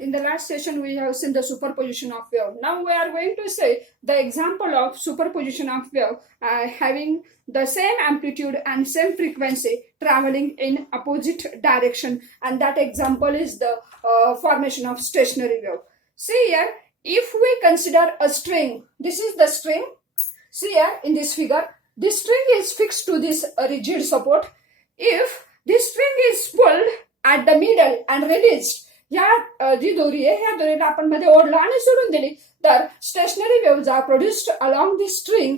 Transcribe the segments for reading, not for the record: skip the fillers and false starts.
In the last session, we have seen the superposition of wave. Now we are going to say the example of superposition of wave having the same amplitude and same frequency traveling in opposite direction, and that example is the formation of stationary wave. See here, if we consider a string, this is the string. See here in this figure, this string is fixed to this rigid support. If this string is pulled at the middle and released, या जी दोरी आहे ह्या दोरीला आपण मध्ये ओढला आणि सोडून दिली तर stationary waves are produced along the string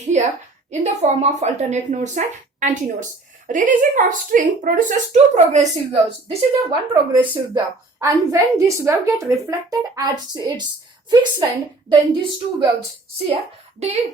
here in the form of alternate nodes and antinodes. Releasing of string produces two progressive waves. This is the one progressive wave, and when this wave get reflected at its fixed end, then these two waves, see here,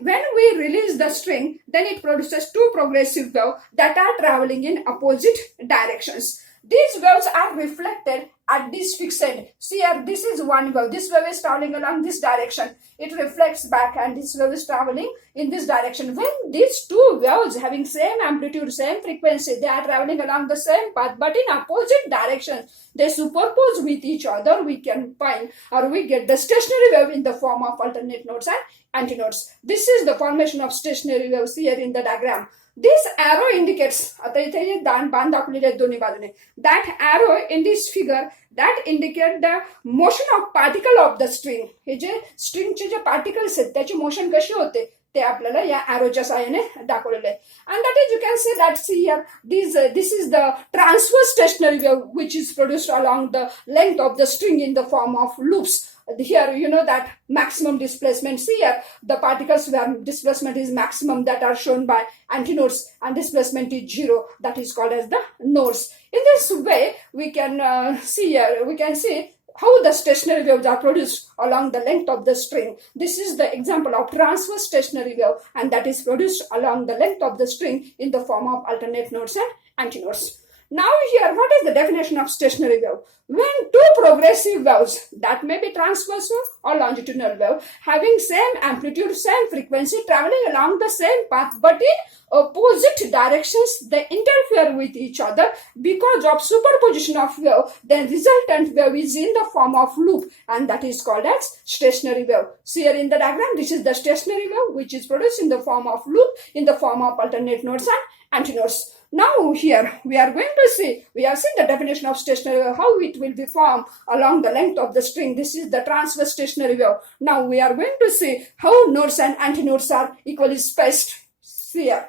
when we release the string, then it produces two progressive waves that are traveling in opposite directions. These waves are reflected at this fixed end. See here, this is one wave. This wave is traveling along this direction. It reflects back and this wave is traveling in this direction. When these two waves having same amplitude, same frequency, they are traveling along the same path but in opposite directions, they superpose with each other, we can find or we get the stationary wave in the form of alternate nodes and antinodes. This is the formation of stationary waves here in the diagram. This arrow indicates, आता इथे बाण दाखवलेले आहेत दोन्ही बाजूने. That arrow in this figure that indicate the motion of particle of the string. हे जे स्ट्रिंगचे जे पार्टिकल्स आहेत त्याची मोशन कशी होते ते आपल्याला या arrowच्या सहाय्याने दाखवलेले आहे. And that is, you can say that, see here, this is the transverse stationary wave which is produced along the length of the string in the form of loops. Here you know that maximum displacement. See here, the particles where displacement is maximum that are shown by antinodes and displacement is zero, that is called as the nodes. In this way we can see here, we can see how the stationary waves are produced along the length of the string. This is the example of transverse stationary wave, and that is produced along the length of the string in the form of alternate nodes and antinodes. Now here, what is the definition of stationary wave? When two progressive waves, that may be transverse or longitudinal wave, having same amplitude, same frequency, traveling along the same path but in opposite directions, they interfere with each other because of superposition of wave, then resultant wave is in the form of loop, and that is called as stationary wave. See here in the diagram, this is the stationary wave which is produced in the form of loop in the form of alternate nodes and antinodes. Now here we are going to see, we have seen the definition of stationary wave, how it will be formed along the length of the string. This is the transverse stationary wave. Now we are going to see how nodes and antinodes are equally spaced. See here.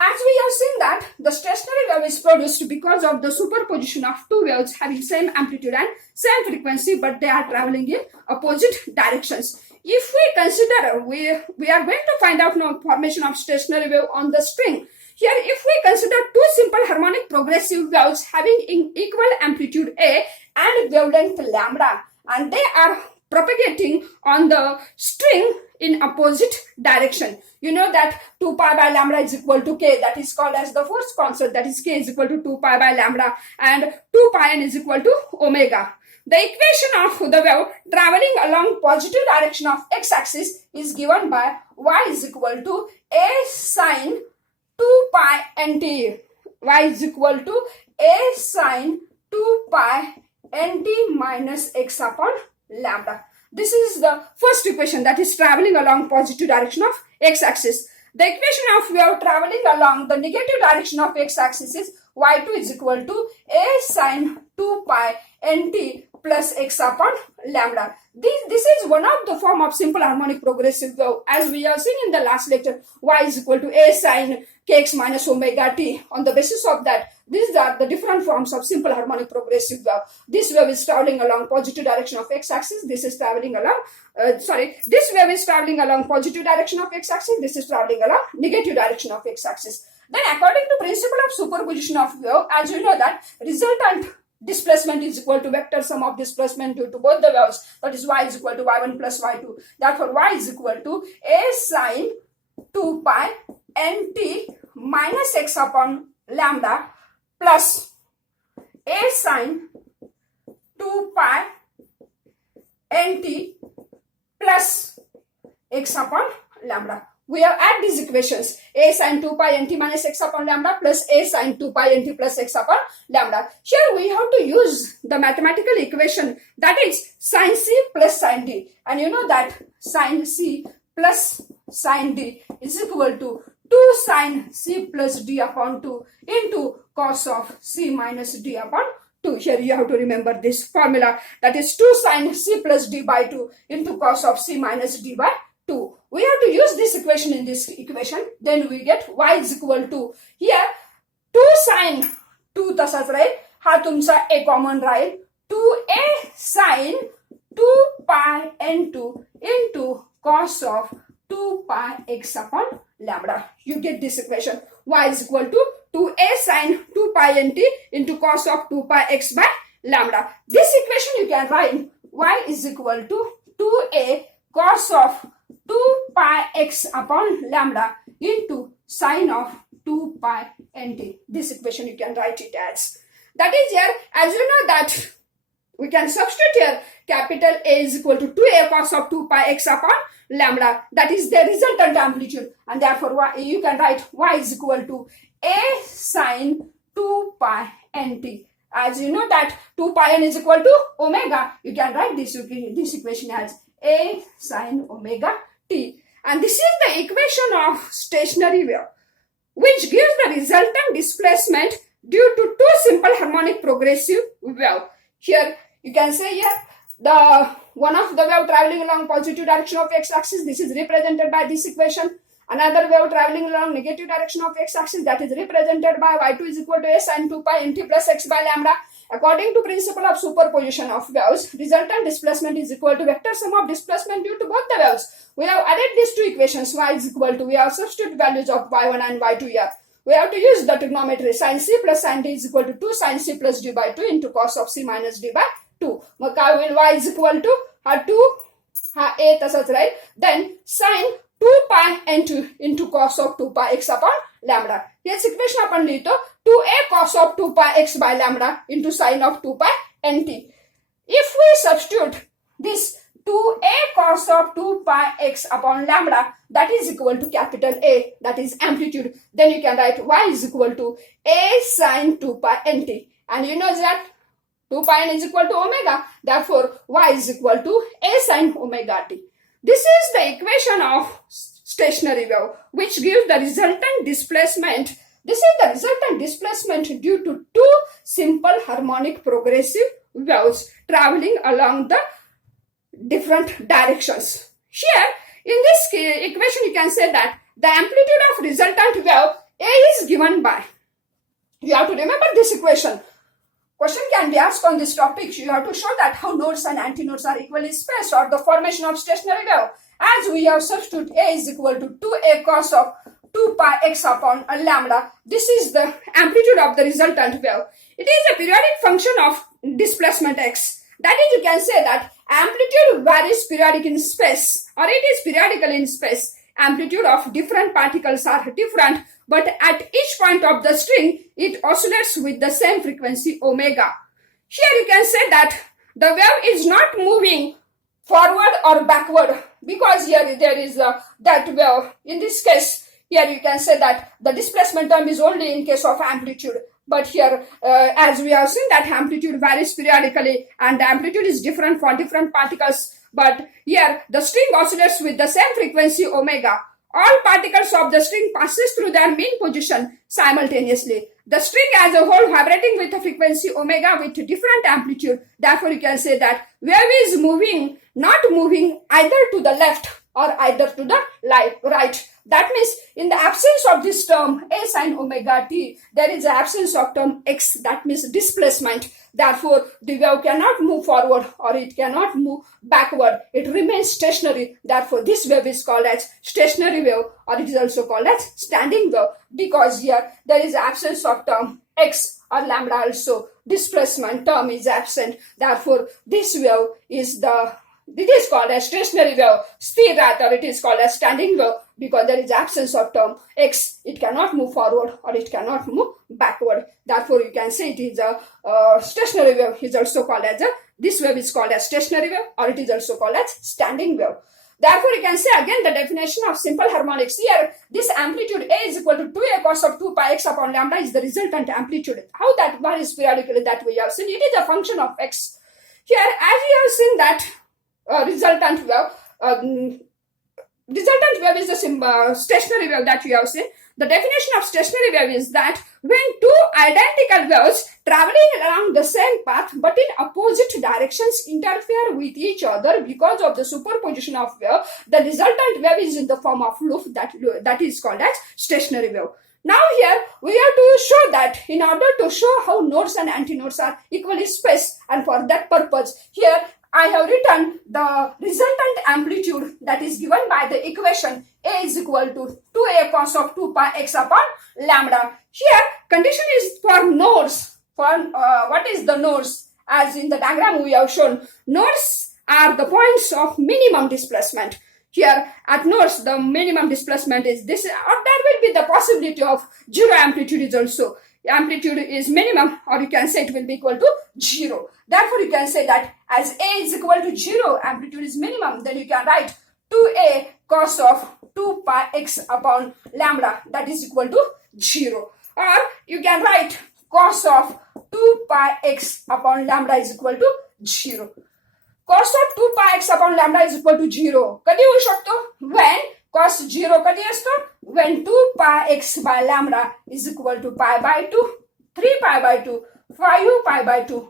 As we have seen that the stationary wave is produced because of the superposition of two waves having same amplitude and same frequency but they are traveling in opposite directions. If we consider, we are going to find out now formation of stationary wave on the string. Here, if we consider two simple harmonic progressive waves having equal amplitude A and wavelength lambda, and they are propagating on the string in opposite direction. You know that 2 pi by lambda is equal to k, that is called as the first constant, that is k is equal to 2 pi by lambda, and 2 pi n is equal to omega. The equation of the wave traveling along positive direction of x-axis is given by y is equal to a sine 2 pi nt. Y is equal to a sine 2 pi nt minus x upon lambda. This is the first equation that is traveling along positive direction of x-axis. The equation of wave traveling along the negative direction of x-axis is y2 is equal to a sine 2 pi nt plus x upon lambda. This is one of the form of simple harmonic progressive wave. As we have seen in the last lecture, y is equal to a sine kx minus omega t. On the basis of that, these are the different forms of simple harmonic progressive wave. This wave is traveling along positive direction of x-axis. This is traveling along, this wave is traveling along positive direction of x-axis. This is traveling along negative direction of x-axis. Then according to principle of superposition of wave, as you know that resultant displacement is equal to vector sum of displacement due to both the waves, that is y is equal to y1 plus y2. Therefore y is equal to a sine 2 pi nt minus x upon lambda plus a sine 2 pi nt plus x upon lambda. we have add these equations. A sine 2 pi nt minus x upon lambda plus A sine 2 pi nt plus x upon lambda. Here we have to use the mathematical equation, that is sine c plus sine d. And you know that sine c plus sine d is equal to 2 sine c plus d upon 2 into cos of c minus d upon 2. Here you have to remember this formula, that is 2 sine c plus d by 2 into cos of c minus d by 2. We have to use this equation in this equation. Then we get y is equal to, here 2 sine 2 तसाच राहील, हा तुमचा a common Raheel, 2a sine 2 pi n2 into cos of 2 pi x upon lambda. You get this equation. Y is equal to 2a sine 2 pi nt into cos of 2 pi x by lambda. This equation you can write y is equal to 2a cos of 2 pi x upon lambda into sine of 2 pi nt. This equation you can write it as. That is here, as you know that we can substitute here capital A is equal to 2a cos of 2 pi x upon lambda. That is the resultant amplitude, and therefore you can write y is equal to a sine 2 pi nt. As you know that 2 pi n is equal to omega, you can write this equation as a sine omega t. And this is the equation of stationary wave, which gives the resultant displacement due to two simple harmonic progressive wave. Here you can say here the one of the wave traveling along positive direction of x-axis, this is represented by this equation. Another wave traveling along negative direction of x-axis, that is represented by y2 is equal to a sine 2 pi nt plus x by lambda. According to principle of superposition of waves, resultant displacement is equal to vector sum of displacement due to both the waves. We have added these two equations. Y is equal to, we have substitute values of y1 and y2 here. We have to use the trigonometry. Sin c plus sin d is equal to 2 sin c plus d by 2 into cos of c minus d by 2. मग काय होईल, y is equal to हा 2 हा a तसाच राहील, then sin 2 pi into cos of 2 pi x upon lambda. H equation आपण लिहितो 2a cos of 2 pi x by lambda into sin of 2 pi nt. If we substitute this 2a cos of 2 pi x upon lambda, that is equal to capital A, that is amplitude, then you can write y is equal to a sin 2 pi nt. And you know that 2 pi n is equal to omega, therefore y is equal to a sin omega t. This is the equation of stationary wave, which gives the resultant displacement. This is the resultant displacement due to two simple harmonic progressive waves traveling along the different directions. Here, in this equation, you can say that the amplitude of resultant wave A is given by, you have to remember this equation. Question can be asked on this topic. You have to show that how nodes and antinodes are equally spaced, or the formation of stationary wave. As we have substituted A is equal to 2a cos of 2 pi x upon a lambda. This is the amplitude of the resultant wave. It is a periodic function of displacement x. That is, you can say that amplitude varies periodic in space, or it is periodical in space. Amplitude of different particles are different, but at each point of the string, it oscillates with the same frequency omega. Here you can say that the wave is not moving forward or backward, because here there is that wave. In this case, here you can say that the displacement term is only in case of amplitude. But here, as we have seen that amplitude varies periodically and the amplitude is different for different particles. But here, the string oscillates with the same frequency omega. All particles of the string passes through their mean position simultaneously. The string as a whole vibrating with a frequency omega with different amplitude. Therefore, you can say that wave is moving, not moving either to the left or either to the right. That means in the absence of this term a sin omega t, there is an absence of term x, that means displacement. Therefore, the wave cannot move forward or it cannot move backward. It remains stationary. Therefore, this wave is called as stationary wave, or it is also called as standing wave, because here there is absence of term x or lambda also. Displacement term is absent. Therefore, this wave is it is called as stationary wave. Sthir, or it is called as standing wave, because there is absence of term x. It cannot move forward or it cannot move backward. Therefore, you can say it is a stationary wave. Is also called as this wave is called as stationary wave, or it is also called as standing wave. Therefore, you can say again the definition of simple harmonics. Here, this amplitude A is equal to 2a cos of 2 pi x upon lambda is the resultant amplitude. How that varies periodically, that we have seen. It is a function of x. Here, as we have seen that resultant wave is the stationary wave that we have seen. The definition of stationary wave is that when two identical waves traveling along the same path but in opposite directions interfere with each other because of the superposition of wave, the resultant wave is in the form of loop that is called as stationary wave. Now here we have to show that in order to show how nodes and antinodes are equally spaced, and for that purpose here I have written the resultant amplitude that is given by the equation A is equal to 2a cos of 2 pi x upon lambda. Here condition is for nodes. What is the nodes? As in the diagram we have shown, nodes are the points of minimum displacement. Here at nodes the minimum displacement is this, or there will be the possibility of zero amplitude is also. Amplitude is minimum, or you can say it will be equal to 0. Therefore, you can say that as A is equal to 0, amplitude is minimum, then you can write 2a cos of 2 pi x upon lambda, that is equal to 0. Or you can write cos of 2 pi x upon lambda is equal to 0. Cos of 2 pi x upon lambda is equal to 0. कधी होऊ शकतो? When cos 0 कधी असतो? When 2 pi x by lambda is equal to pi by 2, 3 pi by 2, 5 pi by 2,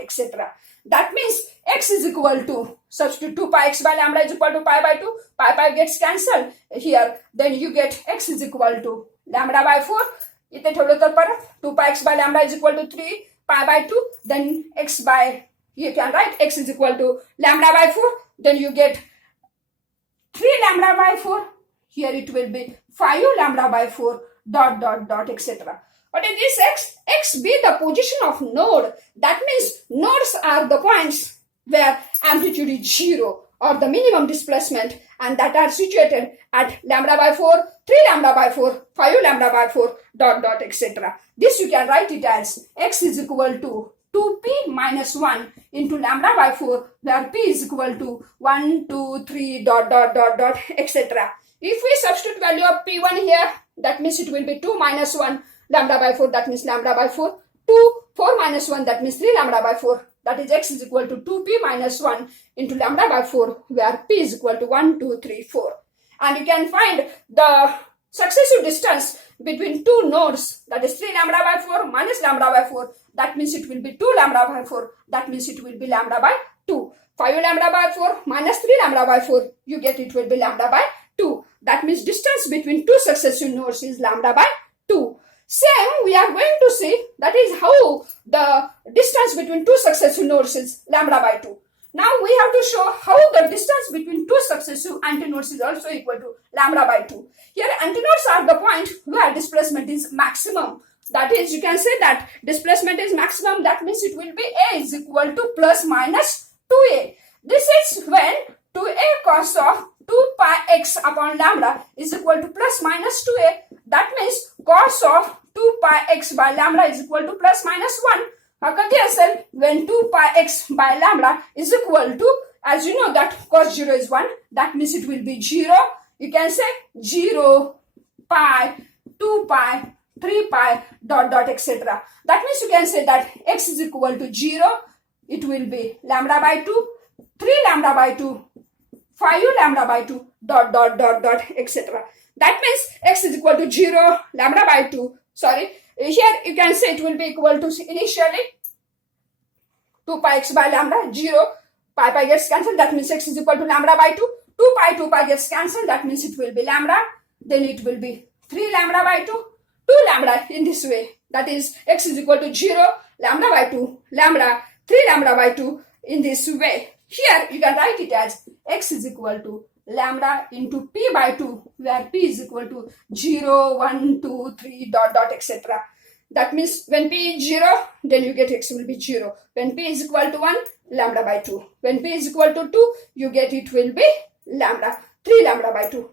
etc. That means x is equal to, substitute 2 pi x by lambda is equal to pi by 2, pi gets cancelled here, then you get x is equal to lambda by 4. इथे ठेवलं तर परत 2 pi x by lambda is equal to 3 pi by 2, then x by, you can write x is equal to lambda by 4, then you get 3 lambda by 4, here it will be 5 lambda by 4, etc. What is this x? X be the position of node. That means nodes are the points where amplitude is 0 or the minimum displacement, and that are situated at lambda by 4, 3 lambda by 4, 5 lambda by 4, etc. This you can write it as x is equal to 2p minus 1 into lambda by 4, where p is equal to 1, 2, 3, etc. If we substitute value of p1 here, that means it will be 2 minus 1 lambda by 4, that means lambda by 4, 2, 4 minus 1, that means 3 lambda by 4, that is x is equal to 2p minus 1 into lambda by 4, where p is equal to 1, 2, 3, 4. And you can find the successive distance between two nodes, that is 3 lambda by 4 minus lambda by 4, that means it will be 2 lambda by 4, that means it will be lambda by 2. 5 lambda by 4 minus 3 lambda by 4, you get it will be lambda by 2. That means distance between two successive nodes is lambda by 2. Same we are going to see, that is how the distance between two successive nodes is lambda by 2. Now we have to show how the distance between two successive antinodes is also equal to lambda by 2. Here antinodes are the point where displacement is maximum. That is, you can say that displacement is maximum, that means it will be A is equal to plus minus 2A. This is when 2A cos of 2 pi x upon lambda is equal to plus minus 2A. That means cos of 2 pi x by lambda is equal to plus minus 1. How कधी असेल? When 2 pi x by lambda is equal to, as you know that cos 0 is 1, that means it will be 0. You can say 0, pi, 2 pi, 3 pi, etc. That means you can say that x is equal to 0. It will be lambda by 2, 3 lambda by 2, 5 lambda by 2, etc. That means x is equal to 0, lambda by 2. Sorry, here you can say it will be equal to initially 2 pi x by lambda, 0, pi gets cancelled, that means x is equal to lambda by 2, 2 pi gets cancelled, that means it will be lambda, then it will be 3 lambda by 2, 2 lambda in this way, that is x is equal to 0, lambda by 2, lambda, 3 lambda by 2 in this way. Here you can write it as x is equal to lambda into p by 2, where p is equal to 0, 1, 2, 3, etc. That means when p is 0, then you get x will be 0. When p is equal to 1, lambda by 2. When p is equal to 2, you get it will be lambda, 3 lambda by 2,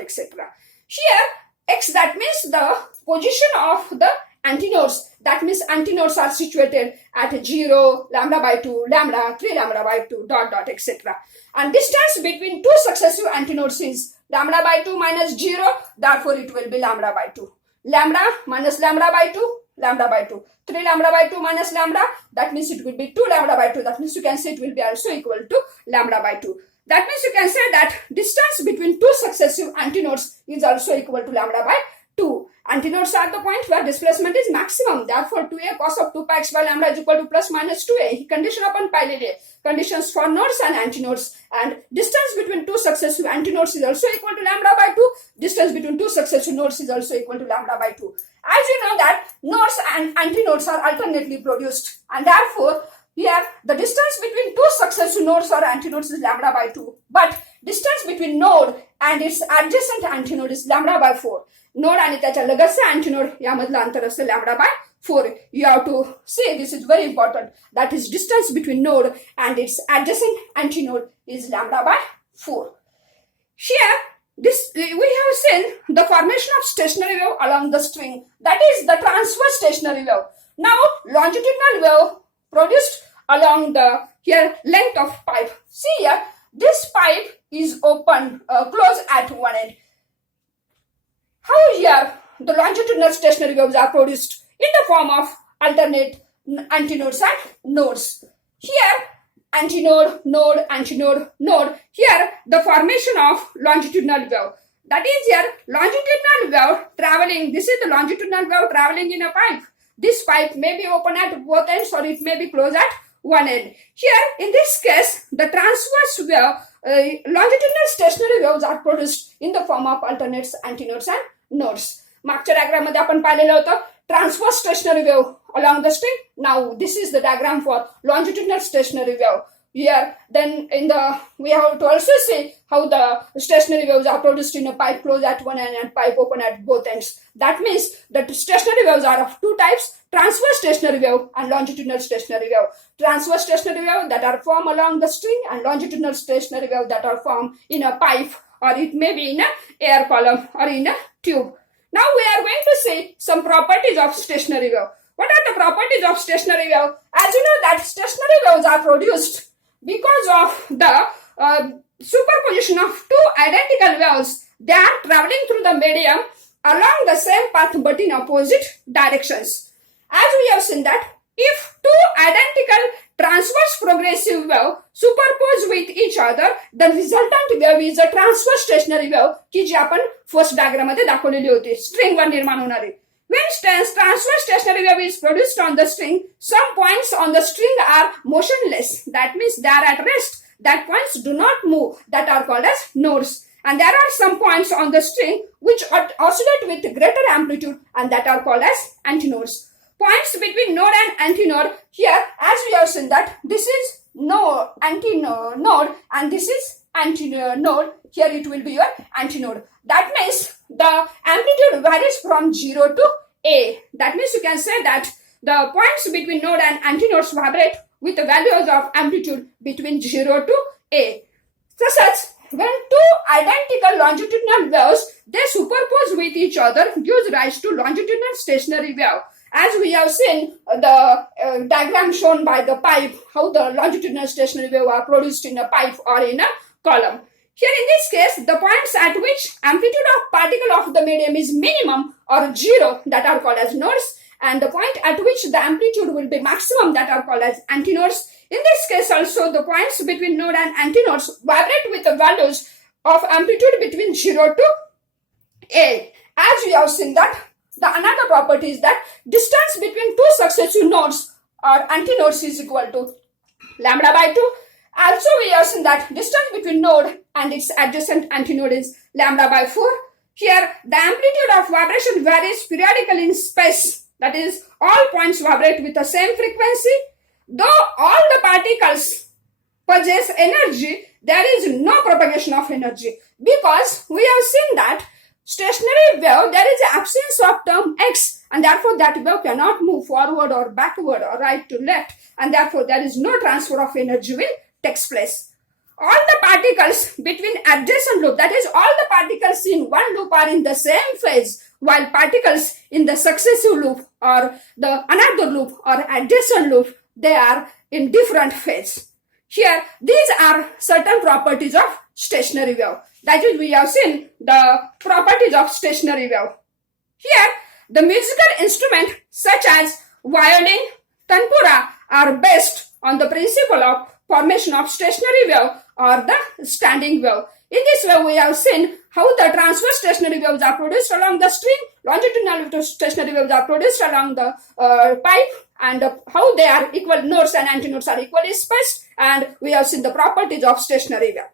etc. Here, x, that means the position of the antinodes. That means antinodes are situated at 0, lambda by 2, lambda, 3 lambda by 2, dot, dot, etc. And distance between two successive antinodes is lambda by 2 minus 0, therefore it will be lambda by 2. Lambda minus lambda by 2, lambda by 2. 3 lambda by 2 minus lambda, that means it will be 2 lambda by 2. That means you can say it will be also equal to lambda by 2. That means you can say that distance between two successive antinodes is also equal to lambda by 2. Antinodes are the point where displacement is maximum. Therefore, 2a cos of 2 pi x by lambda is equal to plus minus 2a. He condition आपण पाहिलेली आहे. Conditions for nodes and antinodes. And distance between two successive antinodes is also equal to lambda by 2. Distance between two successive nodes is also equal to lambda by 2. As you know that nodes and antinodes are alternately produced. And therefore, here the distance between two successive nodes or antinodes is lambda by 2. But distance between node and its adjacent antinode is lambda by 4. Node आणि त्याच्या लगतचा antinode यामधलं अंतर असतं lambda by 4. You have to say this is very important. That is distance between node and its adjacent antinode is lambda by 4. Here, we have seen the formation of stationary wave along the string. That is the transverse stationary wave. Now, longitudinal wave produced along the here length of pipe. See here, this pipe is open, closed at one end. How here the longitudinal stationary waves are produced in the form of alternate antinodes and nodes. Here, antinode, node, antinode, node. Here, the formation of longitudinal wave. That is here, longitudinal wave traveling. This is the longitudinal wave traveling in a pipe. This pipe may be open at both ends or it may be closed at one end. Here, in this case, the transverse wave, longitudinal stationary waves are produced in the form of alternates, antinodes and nodes. मागच्या diagram मध्ये आपण पाहिलेलं होतं transverse stationary wave along the string. Now, this is the diagram for longitudinal stationary wave. Here, then we have to also see how the stationary waves are produced in a pipe closed at one end and pipe open at both ends. That means that stationary waves are of two types, transverse stationary wave and longitudinal stationary wave. Transverse stationary wave that are formed along the string and longitudinal stationary wave that are formed in a pipe or it may be in an air column or in a tube. Now we are going to see some properties of stationary wave. What are the properties of stationary wave? As you know that stationary waves are produced because of the superposition of two identical waves. They are traveling through the medium along the same path but in opposite directions. As we have seen that if two identical transverse progressive waves superpose with each other, the resultant wave is a transverse stationary wave की जी आपण first diagram मध्ये दाखवलेली होती string वर निर्माण होणारी. When transverse stationary wave is produced on the string, some points on the string are motionless. That means they are at rest. That points do not move. That are called as nodes. And there are some points on the string which oscillate with greater amplitude and that are called as antinodes. Points between node and antinode. Here, as we have seen that this is antinode and this is antinode. Here it will be your antinode. That means the amplitude varies from 0 to A. That means you can say that the points between node and antinodes vibrate with the values of amplitude between 0 to A. Such when two identical longitudinal waves they superpose with each other gives rise to longitudinal stationary wave. As we have seen the diagram shown by the pipe, how the longitudinal stationary wave are produced in a pipe or in a column. Here in this case, the points at which amplitude of particle of the medium is minimum or 0 that are called as nodes and the point at which the amplitude will be maximum that are called as antinodes. In this case also, the points between node and antinodes vibrate with the values of amplitude between 0 to A. As we have seen that, the another property is that distance between two successive nodes or antinodes is equal to lambda by 2. Also, we have seen that distance between node and its adjacent antinode is lambda by 4. Here, the amplitude of vibration varies periodically in space. That is, all points vibrate with the same frequency. Though all the particles possess energy, there is no propagation of energy because we have seen that stationary wave, there is an absence of term x and therefore that wave cannot move forward or backward or right to left and therefore there is no transfer of energy will takes place. All the particles between adjacent loop, that is all the particles in one loop are in the same phase while particles in the successive loop or the another loop or adjacent loop, they are in different phase. Here, these are certain properties of stationary wave. That is, we have seen the properties of stationary wave. Here, the musical instrument such as violin, tanpura are based on the principle of formation of stationary wave or the standing wave. In this way, we have seen how the transverse stationary waves are produced along the string, longitudinal stationary waves are produced along the pipe, and how they are equal, nodes and antinodes are equally spaced, and we have seen the properties of stationary wave.